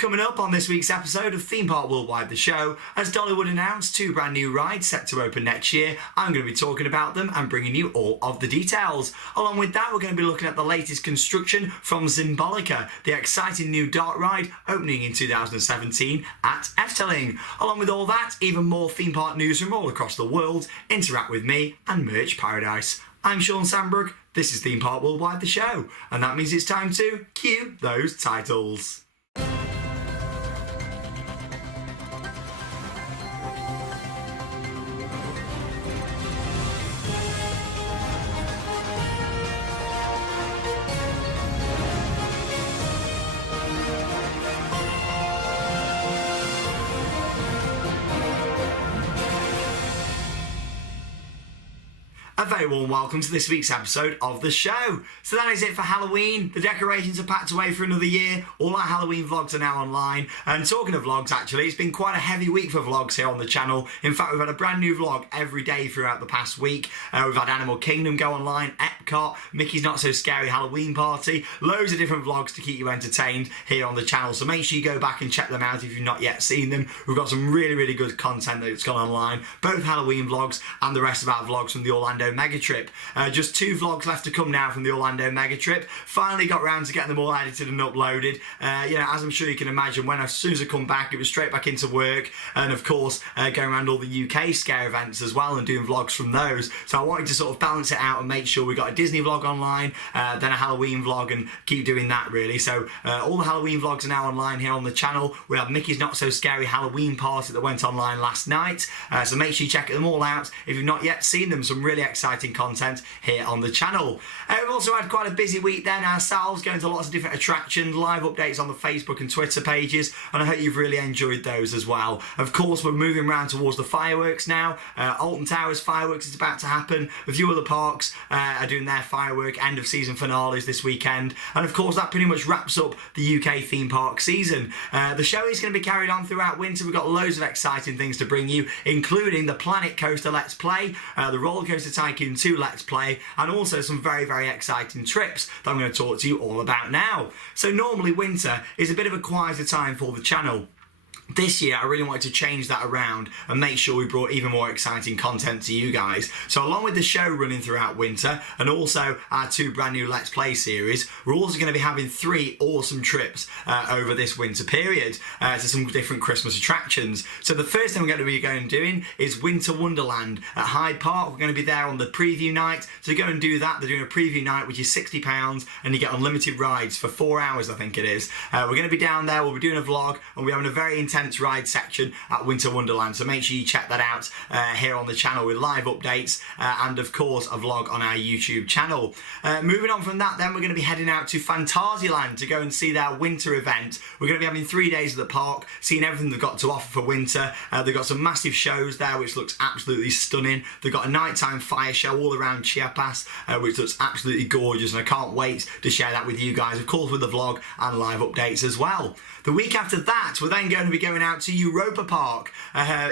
Coming up on this week's episode of Theme Park Worldwide, the show, as Dollywood announced 2 brand new rides set to open next year, I'm going to be talking about them and bringing you all of the details. Along with that, we're going to be looking at the latest construction from Symbolica, the exciting new dark ride opening in 2017 at Efteling. Along with all that, even more theme park news from all across the world, interact with me and Merch Paradise. I'm Shawn Sanbrooke, this is Theme Park Worldwide, the show, and that means it's time to cue those titles. A very warm welcome to this week's episode of the show. So that is it for Halloween. The decorations are packed away for another year. All our Halloween vlogs are now online. And talking of vlogs, actually, it's been quite a heavy week for vlogs here on the channel. In fact, we've had a brand new vlog every day throughout the past week. We've had Animal Kingdom go online, Epcot, Mickey's Not So Scary Halloween Party, loads of different vlogs to keep you entertained here on the channel. So make sure you go back and check them out if you've not yet seen them. We've got some really good content that's gone online, both Halloween vlogs and the rest of our vlogs from the Orlando Mega Trip. Just 2 vlogs left to come now from the Orlando Mega Trip. Finally got round to getting them all edited and uploaded. As I'm sure you can imagine, as soon as I come back, it was straight back into work, and of course going around all the UK scare events as well and doing vlogs from those. So I wanted to sort of balance it out and make sure we got a Disney vlog online, then a Halloween vlog, and keep doing that really. So all the Halloween vlogs are now online here on the channel. We have Mickey's Not So Scary Halloween Party that went online last night, so make sure you check them all out if you've not yet seen them. Some really exciting content here on the channel. We've also had quite a busy week then ourselves, going to lots of different attractions, live updates on the Facebook and Twitter pages, and I hope you've really enjoyed those as well. Of course, we're moving around towards the fireworks now. Alton Towers fireworks is about to happen. A few other parks are doing their firework end of season finales this weekend, and of course that pretty much wraps up the UK theme park season. The show is going to be carried on throughout winter. We've got loads of exciting things to bring you, including the Planet Coaster Let's Play, the Roller Coaster Tycoon 2 Let's Play, and also some very exciting trips that I'm going to talk to you all about now. So normally winter is a bit of a quieter time for the channel. This year I really wanted to change that around and make sure we brought even more exciting content to you guys. So along with the show running throughout winter and also our 2 brand new Let's Play series, we're also going to be having 3 awesome trips over this winter period to some different Christmas attractions. So the first thing we're going to be doing is Winter Wonderland at Hyde Park. We're going to be there on the preview night. So go and do that. They're doing a preview night which is £60 and you get unlimited rides for 4 hours, I think it is. We're going to be down there. We'll be doing a vlog and we're having a very intense ride section at Winter Wonderland, so make sure you check that out here on the channel with live updates and of course a vlog on our YouTube channel. Moving on from that then, we're going to be heading out to Fantasyland to go and see their winter event. We're going to be having 3 days at the park, seeing everything they've got to offer for winter. They've got some massive shows there which looks absolutely stunning. They've got a nighttime fire show all around Chiapas which looks absolutely gorgeous, and I can't wait to share that with you guys, of course with the vlog and live updates as well. The week after that, we're then going to be going out to Europa Park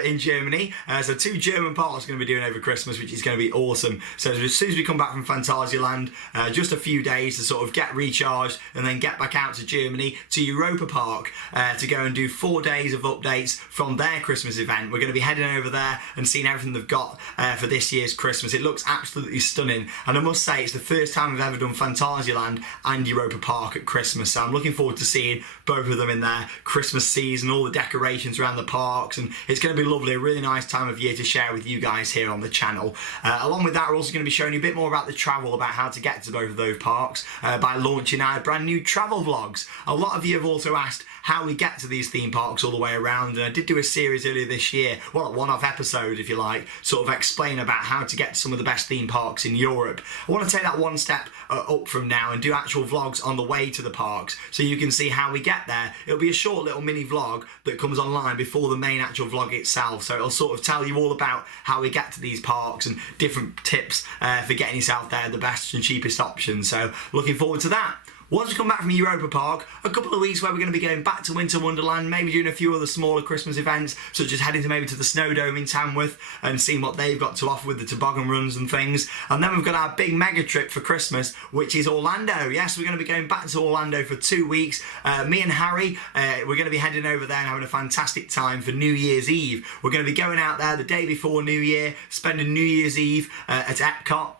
in Germany. So 2 German parks we're going to be doing over Christmas, which is going to be awesome. So as soon as we come back from Fantasyland, just a few days to sort of get recharged and then get back out to Germany to Europa Park to go and do 4 days of updates from their Christmas event. We're going to be heading over there and seeing everything they've got for this year's Christmas. It looks absolutely stunning, and I must say it's the first time I've ever done Fantasyland and Europa Park at Christmas. So I'm looking forward to seeing both of them in their Christmas season, all the decorations around the parks, and it's going to be lovely, a really nice time of year to share with you guys here on the channel. Along with that, we're also going to be showing you a bit more about the travel, about how to get to both of those parks by launching our brand new travel vlogs. A lot of you have also asked how we get to these theme parks all the way around, and I did do a series earlier this year, well, a one-off episode if you like, sort of explain about how to get to some of the best theme parks in Europe. I want to take that one step up from now and do actual vlogs on the way to the parks so you can see how we get there. It'll be a short little mini vlog that comes online before the main actual vlog itself, so it'll sort of tell you all about how we get to these parks and different tips for getting yourself there, the best and cheapest options. So looking forward to that. Once we come back from Europa Park, a couple of weeks where we're going to be going back to Winter Wonderland, maybe doing a few other smaller Christmas events, such as heading maybe to the Snowdome in Tamworth and seeing what they've got to offer with the toboggan runs and things. And then we've got our big mega trip for Christmas, which is Orlando. Yes, we're going to be going back to Orlando for 2 weeks. Me and Harry, we're going to be heading over there and having a fantastic time for New Year's Eve. We're going to be going out there the day before New Year, spending New Year's Eve at Epcot,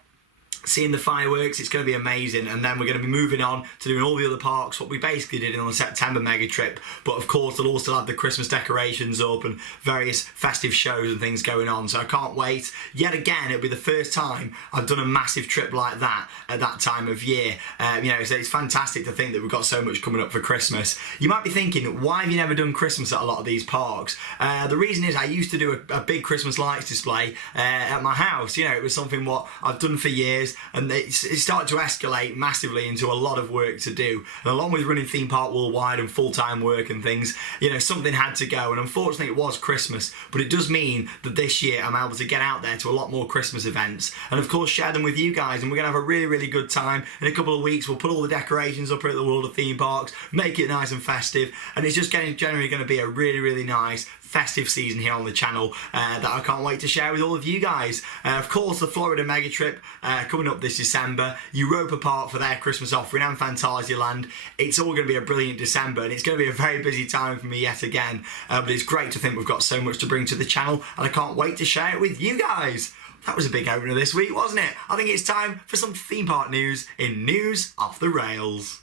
seeing the fireworks. It's going to be amazing, and then we're going to be moving on to doing all the other parks, what we basically did on the September mega trip. But of course they'll also have the Christmas decorations up and various festive shows and things going on, so I can't wait. Yet again, it'll be the first time I've done a massive trip like that at that time of year. So it's fantastic to think that we've got so much coming up for Christmas. You might be thinking, why have you never done Christmas at a lot of these parks? The reason is I used to do a big Christmas lights display at my house. It was something what I've done for years, and it started to escalate massively into a lot of work to do. And along with running Theme Park Worldwide and full-time work and things, something had to go. And unfortunately it was Christmas, but it does mean that this year I'm able to get out there to a lot more Christmas events and of course share them with you guys, and we're going to have a really, really good time. In a couple of weeks we'll put all the decorations up at the World of Theme Parks, make it nice and festive, and it's just generally going to be a really, really nice festive season here on the channel that I can't wait to share with all of you guys. Of course, the Florida mega trip coming up this December, Europa Park for their Christmas offering, and Phantasialand. It's all going to be a brilliant December, and it's going to be a very busy time for me yet again, but it's great to think we've got so much to bring to the channel, and I can't wait to share it with you guys. That was a big opener this week, wasn't it? I think it's time for some theme park news in News Off the Rails.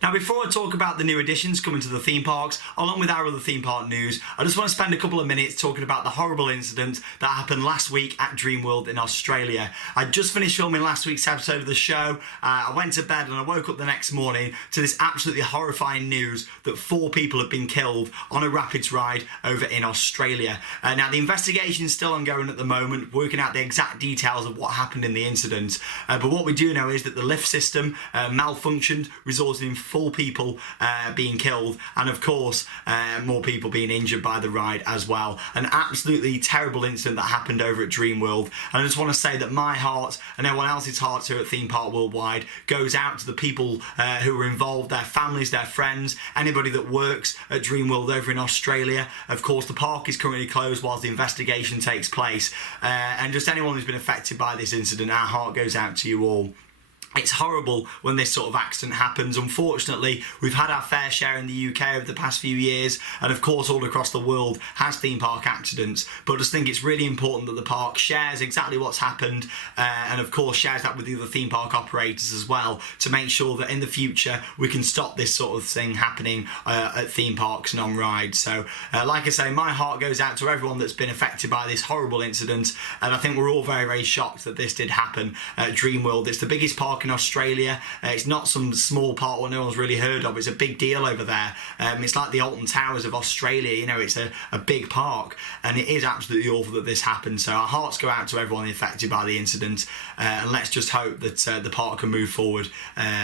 Now, before I talk about the new additions coming to the theme parks, along with our other theme park news, I just want to spend a couple of minutes talking about the horrible incident that happened last week at Dreamworld in Australia. I just finished filming last week's episode of the show. I went to bed and I woke up the next morning to this absolutely horrifying news that 4 people have been killed on a rapids ride over in Australia. Now, the investigation is still ongoing at the moment, working out the exact details of what happened in the incident. But what we do know is that the lift system malfunctioned, resulting in 4 people being killed, and of course more people being injured by the ride as well. An absolutely terrible incident that happened over at Dreamworld, and I just want to say that my heart and everyone else's hearts here at Theme Park Worldwide goes out to the people who were involved, their families, their friends, anybody that works at Dreamworld over in Australia. Of course, the park is currently closed whilst the investigation takes place, and just anyone who's been affected by this incident, our heart goes out to you all. It's horrible when this sort of accident happens. Unfortunately, we've had our fair share in the UK over the past few years, and of course all across the world has theme park accidents, but I just think it's really important that the park shares exactly what's happened, and of course shares that with the other theme park operators as well, to make sure that in the future we can stop this sort of thing happening at theme parks and on rides. So like I say, my heart goes out to everyone that's been affected by this horrible incident, and I think we're all very, very shocked that this did happen at Dreamworld. It's the biggest park in Australia. It's not some small part what no one's really heard of. It's a big deal over there. It's like the Alton Towers of Australia. It's a big park, and it is absolutely awful that this happened. So our hearts go out to everyone affected by the incident, and let's just hope that the park can move forward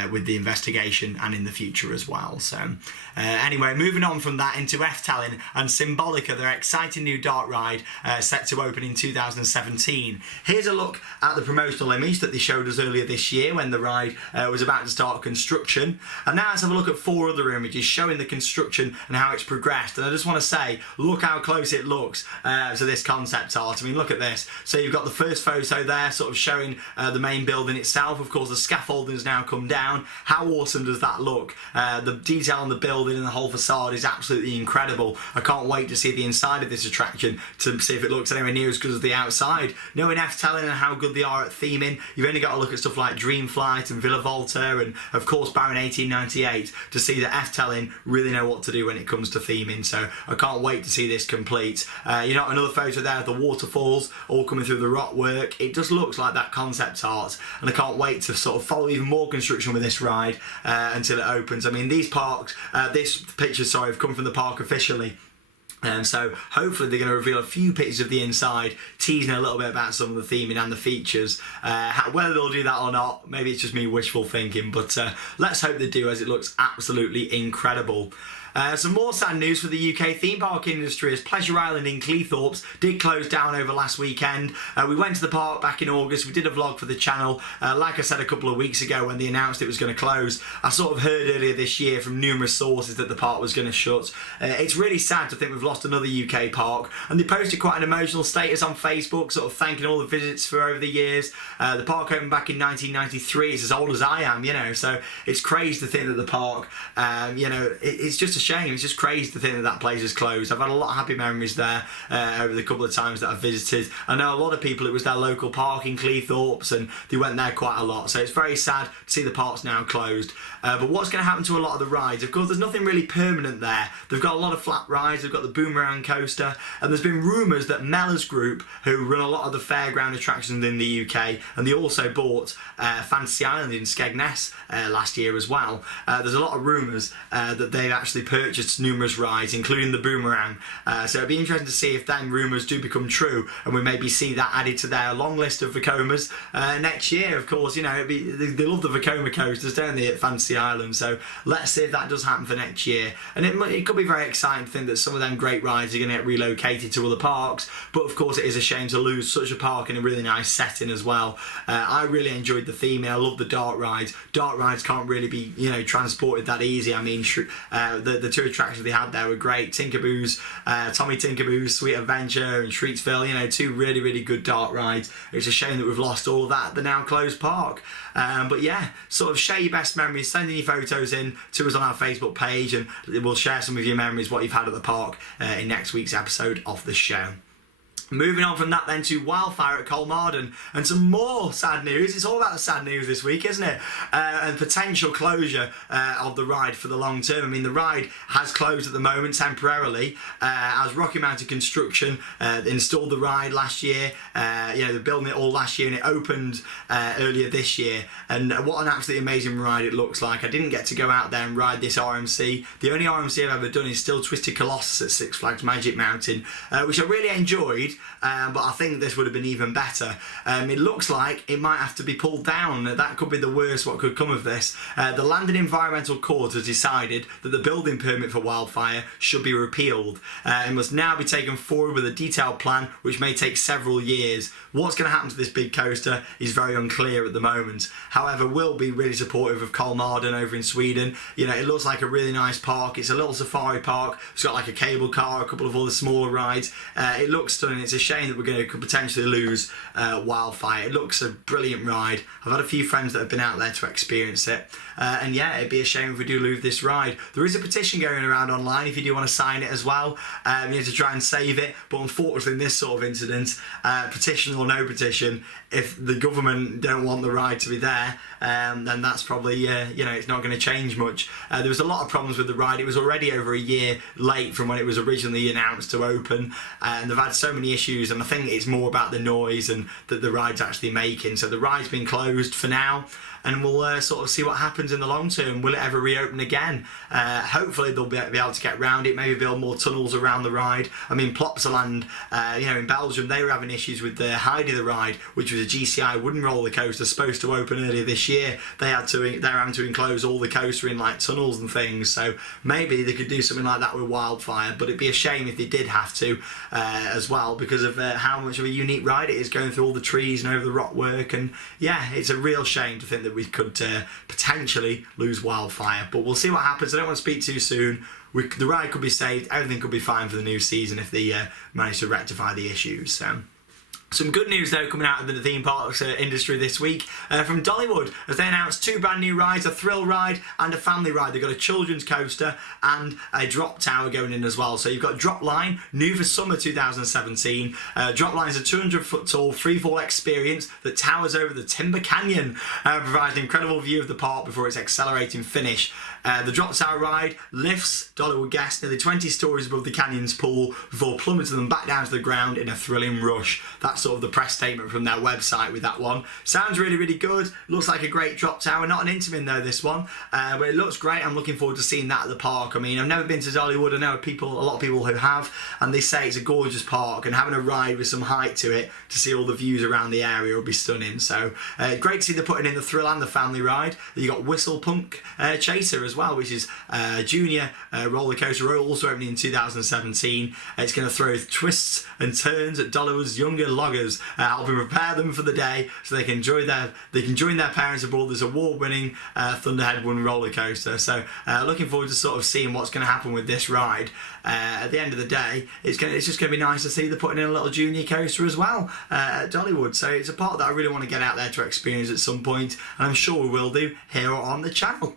with the investigation and in the future as well. So anyway, moving on from that into Efteling and Symbolica, their exciting new dark ride set to open in 2017. Here's a look at the promotional image that they showed us earlier this year when the ride was about to start construction, and now let's have a look at 4 other images showing the construction and how it's progressed. And I just want to say, look how close it looks to this concept art. I mean, look at this. So you've got the first photo there sort of showing the main building itself. Of course the scaffolding has now come down. How awesome does that look? The detail on the building and the whole facade is absolutely incredible. I can't wait to see the inside of this attraction to see if it looks anywhere near as good as the outside. Knowing Efteling and how good they are at theming, you've only got to look at stuff like Dreamflight and Villa Volta and of course Baron 1898 to see that Efteling really know what to do when it comes to theming. So I can't wait to see this complete. Another photo there of the waterfalls all coming through the rock work. It just looks like that concept art, and I can't wait to sort of follow even more construction with this ride until it opens. I mean, these parks, this picture, have come from the park officially. So hopefully they're going to reveal a few pictures of the inside, teasing a little bit about some of the theming and the features. Whether they'll do that or not, maybe it's just me wishful thinking, but let's hope they do, as it looks absolutely incredible. Some more sad news for the UK theme park industry as Pleasure Island in Cleethorpes did close down over last weekend. We went to the park back in August. We did a vlog for the channel. Like I said a couple of weeks ago when they announced it was going to close, I sort of heard earlier this year from numerous sources that the park was going to shut. It's really sad to think we've lost another UK park, and they posted quite an emotional status on Facebook, sort of thanking all the visits for over the years. The park opened back in 1993. It's as old as I am, so it's crazy to think that the park, it's just a shame. It's just crazy to think that that place is closed. I've had a lot of happy memories there over the couple of times that I've visited. I know a lot of people, it was their local park in Cleethorpes and they went there quite a lot, so it's very sad to see the parks now closed. But what's going to happen to a lot of the rides? Of course, there's nothing really permanent there. They've got a lot of flat rides. They've got the Boomerang coaster, and there's been rumours that Mellors Group, who run a lot of the fairground attractions in the UK, and they also bought Fantasy Island in Skegness last year as well. There's a lot of rumours that they've actually purchased numerous rides, including the Boomerang. So it'd be interesting to see if them rumours do become true, and we maybe see that added to their long list of Vekomas next year. Of course, they love the Vekoma coasters, don't they, at Fantasy Island? So let's see if that does happen for next year. And it could be very exciting to think that some of them great rides are going to get relocated to other parks. But of course, it is a shame to lose such a park in a really nice setting as well. I really enjoyed the theming. I love the dark rides. Dark rides can't really be transported that easy. I mean, the two attractions they had there were great. Tinkerboo's, Tommy Tinkerboo's Sweet Adventure and Shrietsville, two really, really good dark rides. It's a shame that we've lost all of that at the now closed park. But yeah, sort of share your best memories, send any photos in to us on our Facebook page, and we'll share some of your memories, what you've had at the park in next week's episode of the show. Moving on from that then to Wildfire at Colmarden, and some more sad news. It's all about the sad news this week, isn't it? And potential closure of the ride for the long term. I mean, the ride has closed at the moment temporarily as Rocky Mountain Construction installed the ride last year. They're building it all last year, and it opened earlier this year. And what an absolutely amazing ride it looks like. I didn't get to go out there and ride this RMC. The only RMC I've ever done is still Twisted Colossus at Six Flags Magic Mountain, which I really enjoyed. But I think this would have been even better. It looks like it might have to be pulled down. That could be the worst what could come of this. The Land and Environmental Court has decided that the building permit for Wildfire should be repealed. It must now be taken forward with a detailed plan, which may take several years. What's going to happen to this big coaster is very unclear at the moment. However, we'll be really supportive of Colmarden over in Sweden. It looks like a really nice park. It's a little safari park. It's got like a cable car, a couple of other smaller rides. It looks stunning. It's a shame that we're going to potentially lose Wildfire. It looks a brilliant ride. I've had a few friends that have been out there to experience it. And yeah, it'd be a shame if we do lose this ride. There is a petition going around online if you do want to sign it as well, to try and save it. But unfortunately, in this sort of incident, petition or no petition, if the government don't want the ride to be there, then that's probably, it's not going to change much. There was a lot of problems with the ride. It was already over a year late from when it was originally announced to open, and they've had so many issues, and I think it's more about the noise and that the ride's actually making. So the ride's been closed for now, and we'll sort of see what happens in the long term. Will it ever reopen again? Hopefully they'll be able to get around it, maybe build more tunnels around the ride. I mean, Plopsaland, in Belgium, they were having issues with the Heidi the ride, which was a GCI wooden roller coaster supposed to open earlier this year. They're having to enclose all the coaster in like tunnels and things, so maybe they could do something like that with Wildfire, but it'd be a shame if they did have to as well, because of how much of a unique ride it is, going through all the trees and over the rock work. And yeah, it's a real shame to think that we could potentially lose Wildfire, but we'll see what happens. I don't want to speak too soon. The ride could be saved, everything could be fine for the new season if they manage to rectify the issues. So some good news though coming out of the theme parks industry this week from Dollywood, as they announced two brand new rides, a thrill ride and a family ride. They've got a children's coaster and a drop tower going in as well. So you've got Dropline, new for summer 2017. Dropline is a 200-foot tall freefall experience that towers over the Timber Canyon, provides an incredible view of the park before its accelerating finish. The drop tower ride lifts Dollywood guests nearly 20 stories above the canyon's pool before plummeting them back down to the ground in a thrilling rush. That's sort of the press statement from their website with that one. Sounds really, really good. Looks like a great drop tower. Not an Intamin though, this one, but it looks great. I'm looking forward to seeing that at the park. I mean, I've never been to Dollywood. I know a lot of people who have, and they say it's a gorgeous park, and having a ride with some height to it to see all the views around the area will be stunning. So great to see they're putting in the thrill and the family ride. You got Whistle Punk Chaser as well, which is a junior roller coaster, also opening in 2017. It's going to throw twists and turns at Dollywood's younger loggers, helping prepare them for the day so they can join their parents aboard this award-winning Thunderhead 1 roller coaster. So looking forward to sort of seeing what's going to happen with this ride. At the end of the day, it's just going to be nice to see they're putting in a little junior coaster as well at Dollywood. So it's a park that I really want to get out there to experience at some point, and I'm sure we will do here on the channel.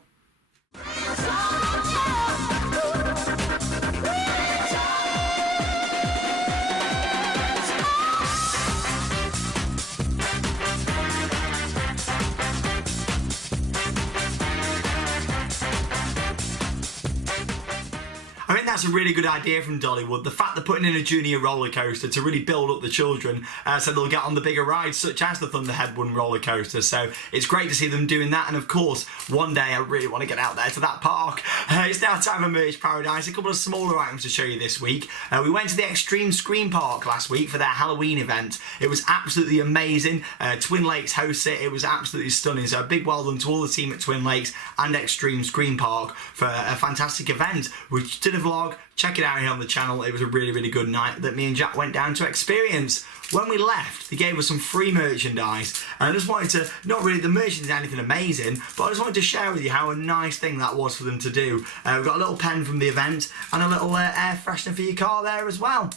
I think that's a really good idea from Dollywood. The fact they're putting in a junior roller coaster to really build up the children so they'll get on the bigger rides such as the Thunderhead 1 roller coaster. So it's great to see them doing that, and of course one day I really want to get out there to that park. It's now time for Merch Paradise. A couple of smaller items to show you this week. We went to the Extreme Screen Park last week for their Halloween event. It was absolutely amazing. Twin Lakes hosts it. It was absolutely stunning. So a big well done to all the team at Twin Lakes and Extreme Screen Park for a fantastic event. We did a vlog. Check it out here on the channel. It was a really, really good night that me and Jack went down to experience. When we left, they gave us some free merchandise, and I just wanted to, not really the merchandise anything amazing, but I just wanted to share with you how a nice thing that was for them to do. We've got a little pen from the event and a little air freshener for your car there as well.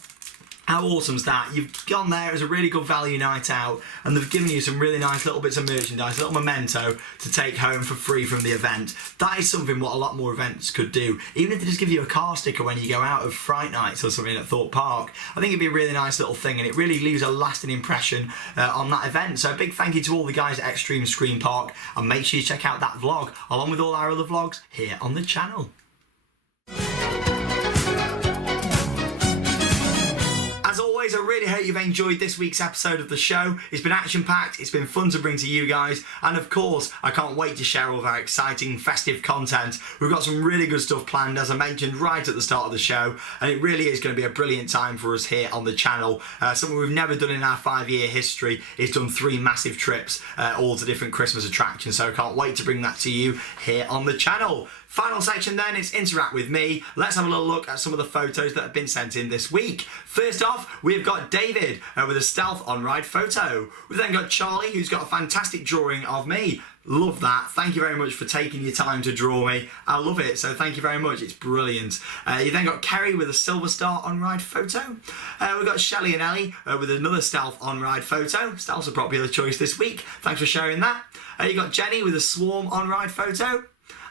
How awesome's that? You've gone there, it was a really good value night out, and they've given you some really nice little bits of merchandise, a little memento to take home for free from the event. That is something what a lot more events could do. Even if they just give you a car sticker when you go out of Fright Nights or something at Thorpe Park, I think it'd be a really nice little thing, and it really leaves a lasting impression on that event. So a big thank you to all the guys at Extreme Screen Park, and make sure you check out that vlog, along with all our other vlogs here on the channel. As always, I really hope you've enjoyed this week's episode of the show. It's been action-packed, it's been fun to bring to you guys, and of course, I can't wait to share all of our exciting festive content. We've got some really good stuff planned, as I mentioned right at the start of the show, and it really is going to be a brilliant time for us here on the channel. Something we've never done in our 5-year history is done 3 massive trips, all to different Christmas attractions, so I can't wait to bring that to you here on the channel. Final section then is Interact With Me. Let's have a little look at some of the photos that have been sent in this week. First off, we've got David with a stealth on-ride photo. We've then got Charlie, who's got a fantastic drawing of me. Love that. Thank you very much for taking your time to draw me. I love it, so thank you very much. It's brilliant. You then got Kerry with a silver star on-ride photo. We've got Shelley and Ellie with another stealth on-ride photo. Stealth's a popular choice this week. Thanks for sharing that. You got Jenny with a swarm on-ride photo.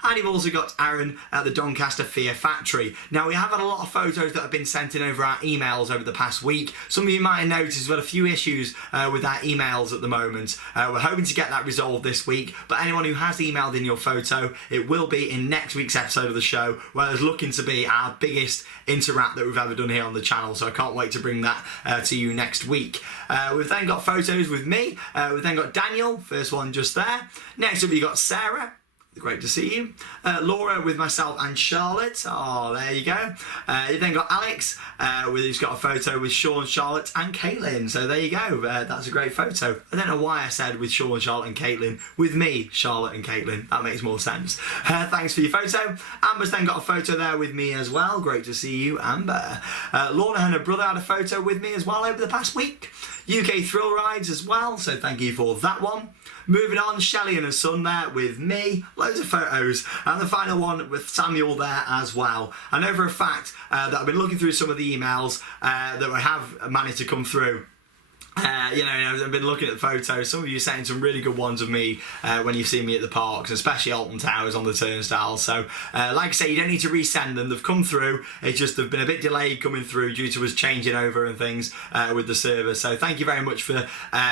And you've also got Aaron at the Doncaster Fear Factory. Now, we have had a lot of photos that have been sent in over our emails over the past week. Some of you might have noticed we've had a few issues with our emails at the moment. We're hoping to get that resolved this week, but anyone who has emailed in your photo, it will be in next week's episode of the show, where there's looking to be our biggest Interact that we've ever done here on the channel, so I can't wait to bring that to you next week. We've then got photos with me. We've then got Daniel, first one just there. Next up, you've got Sarah. Great to see you. Laura with myself and Charlotte. Oh, there you go. You then got Alex, who's got a photo with Shawn, Charlotte and Caitlin. So there you go. That's a great photo. I don't know why I said with Shawn, Charlotte and Caitlin. With me, Charlotte and Caitlin. That makes more sense. Thanks for your photo. Amber's then got a photo there with me as well. Great to see you, Amber. Lorna and her brother had a photo with me as well over the past week. UK Thrill Rides as well, so thank you for that one. Moving on, Shelley and her son there with me. Loads of photos. And the final one with Samuel there as well. I know for a fact that I've been looking through some of the emails that I have managed to come through. I've been looking at the photos. Some of you sent some really good ones of me when you've seen me at the parks, especially Alton Towers on the turnstiles. So, like I say, you don't need to resend them. They've come through. It's just they've been a bit delayed coming through due to us changing over and things with the server. So, thank you very much for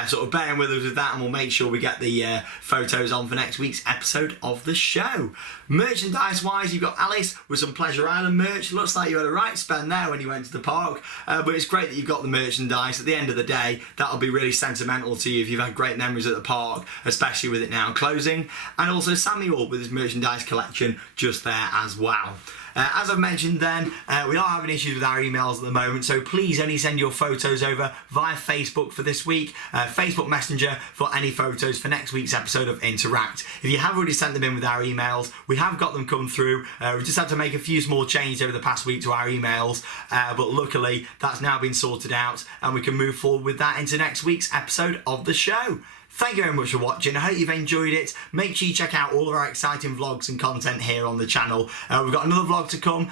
sort of bearing with us with that, and we'll make sure we get the photos on for next week's episode of the show. Merchandise-wise, you've got Alice with some Pleasure Island merch. Looks like you had a right spend there when you went to the park, but it's great that you've got the merchandise. At the end of the day, That'll be really sentimental to you if you've had great memories at the park, especially with it now closing. And also Samuel with his merchandise collection just there as well. As I've mentioned then, we are having issues with our emails at the moment, so please only send your photos over via Facebook for this week, Facebook Messenger for any photos for next week's episode of Interact. If you have already sent them in with our emails, we have got them come through. We've just had to make a few small changes over the past week to our emails, but luckily that's now been sorted out and we can move forward with that into next week's episode of the show. Thank you very much for watching. I hope you've enjoyed it. Make sure you check out all of our exciting vlogs and content here on the channel. We've got another vlog to come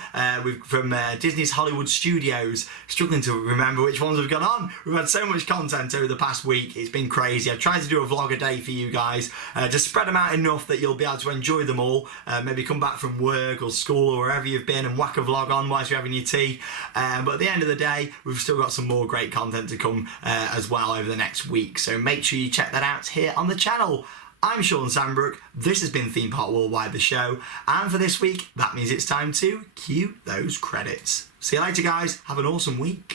from Disney's Hollywood Studios. Struggling to remember which ones have gone on. We've had so much content over the past week. It's been crazy. I've tried to do a vlog a day for you guys. Just spread them out enough that you'll be able to enjoy them all. Maybe come back from work or school or wherever you've been and whack a vlog on whilst you're having your tea. But at the end of the day, we've still got some more great content to come as well over the next week. So make sure you check that out here on the channel. I'm Shawn Sanbrooke, this has been Theme Park Worldwide, the show, and for this week, that means it's time to cue those credits. See you later guys, have an awesome week.